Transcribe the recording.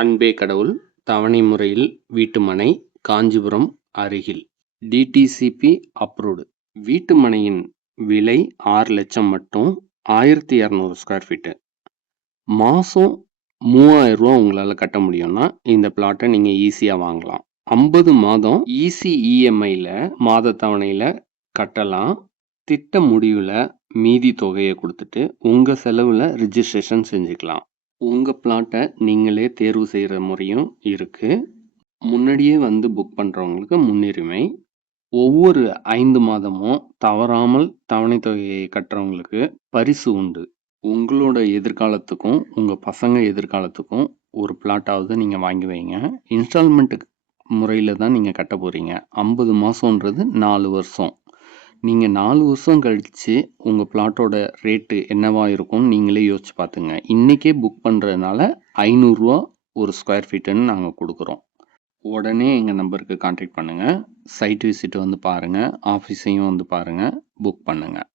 அன்பே கடவுள் தவணை முறையில் வீட்டுமனை காஞ்சிபுரம் அருகில் டிடிசிபி அப்ரூவ்டு. வீட்டுமனையின் விலை 6 லட்சம் மட்டும், 1200 ஸ்கொயர் ஃபீட்டு. மாதம் 3000 ரூபா உங்களால் கட்ட முடியும்னா இந்த பிளாட்டை நீங்கள் ஈஸியாக வாங்கலாம். 50 மாதம் ஈஸி இஎம்ஐயில் மாத தவணையில் கட்டலாம். திட்ட முடிவில் மீதி தொகையை கொடுத்துட்டு உங்கள் செலவில் ரிஜிஸ்ட்ரேஷன் செஞ்சுக்கலாம். உங்கள் பிளாட்டை நீங்களே தேர்வு செய்கிற முறையும் இருக்குது. முன்னாடியே வந்து புக் பண்ணுறவங்களுக்கு முன்னுரிமை. ஒவ்வொரு 5 மாதமும் தவறாமல் தவணை தொகையை கட்டுறவங்களுக்கு பரிசு உண்டு. உங்களோட எதிர்காலத்துக்கும் உங்கள் பசங்க எதிர்காலத்துக்கும் ஒரு பிளாட்டாவது நீங்கள் வாங்கி வைங்க. இன்ஸ்டால்மெண்ட் முறையில் தான் நீங்கள் கட்ட போகிறீங்க. 50 மாதன்றது 4 வருஷம். நீங்கள் 4 வருஷம் கழித்து உங்கள் பிளாட்டோட ரேட்டு என்னவா இருக்கும்னு நீங்களே யோசிச்சு பார்த்துங்க. இன்றைக்கே புக் பண்ணுறதுனால 500 ரூபா ஒரு ஸ்கொயர் ஃபீட்டுன்னு நாங்கள் கொடுக்குறோம். உடனே எங்கள் நம்பருக்கு கான்டாக்ட் பண்ணுங்கள். சைட் விசிட் வந்து பாருங்கள், ஆஃபீஸையும் வந்து பாருங்கள், புக் பண்ணுங்கள்.